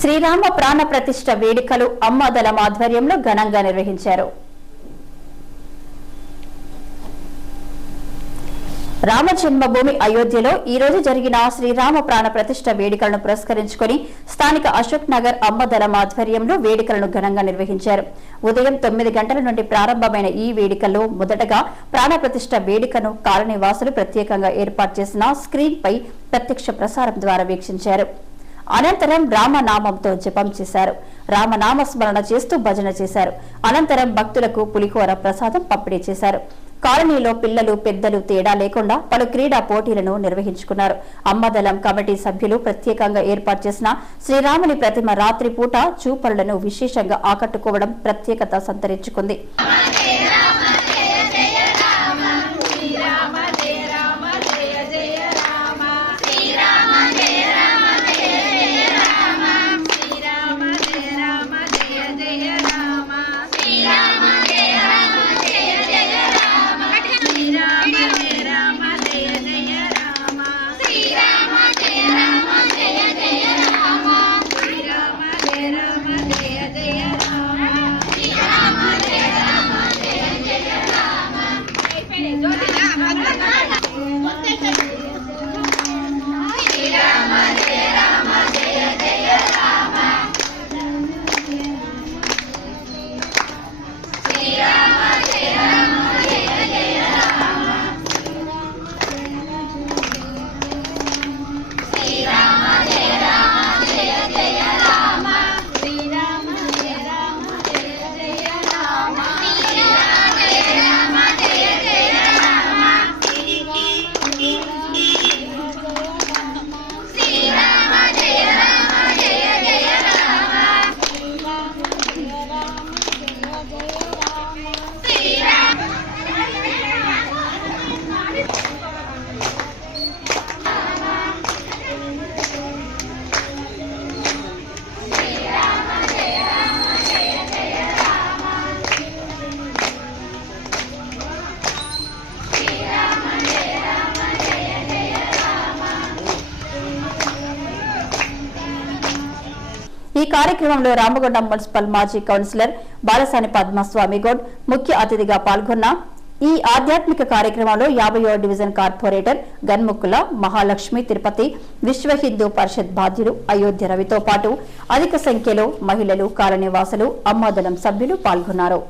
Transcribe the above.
శ్రీరామ ప్రాణ ప్రతిష్ట వేడుకలు అమ్మదళం ఆధ్వర్యంలో ఘనంగా నిర్వహించారు. రామ జన్మభూమి అయోధ్యలో ఈ రోజు జరిగిన శ్రీరామ ప్రాణ ప్రతిష్ట వేడుకలను పురస్కరించుకుని స్థానిక అశోక్ నగర్ అమ్మదళం ఆధ్వర్యంలో వేడుకలను ఘనంగా నిర్వహించారు. ఉదయం తొమ్మిది గంటల నుండి ప్రారంభమైన ఈ వేడుకల్లో మొదటగా ప్రాణ ప్రతిష్ట వేడుకను కాలనీవాసులు ప్రత్యేకంగా ఏర్పాటు చేసిన స్క్రీన్ పై ప్రత్యక్ష ప్రసారం ద్వారా వీక్షించారు. అనంతరం రామనామంతో జపం చేశారు. రామనామ స్మరణ చేస్తూ భజన చేశారు. అనంతరం భక్తులకు పులిహోర ప్రసాదం పంపిణీ చేశారు. కాలనీలో పిల్లలు పెద్దలు తేడా లేకుండా పలు క్రీడా పోటీలను నిర్వహించుకున్నారు. అమ్మదలం కమిటీ సభ్యులు ప్రత్యేకంగా ఏర్పాటు చేసిన శ్రీరాముని ప్రతిమ రాత్రి పూట చూపరులను విశేషంగా ఆకట్టుకోవడం ప్రత్యేకత సంతరించుకుంది. ఈ కార్యక్రమంలో రామగొండ మున్సిపల్ మాజీ కౌన్సిలర్ బాలసాని పద్మస్వామి గౌడ్ ముఖ్య అతిథిగా పాల్గొన్న ఈ ఆధ్యాత్మిక కార్యక్రమంలో యాభైవ డివిజన్ కార్పొరేటర్ గన్ముక్కుల మహాలక్ష్మి తిరుపతి విశ్వ హిందూ పరిషత్ బాధ్యులు అయోధ్య రవితో పాటు అధిక సంఖ్యలో మహిళలు కాలనీవాసులు అమ్మాదళం సభ్యులు పాల్గొన్నారు.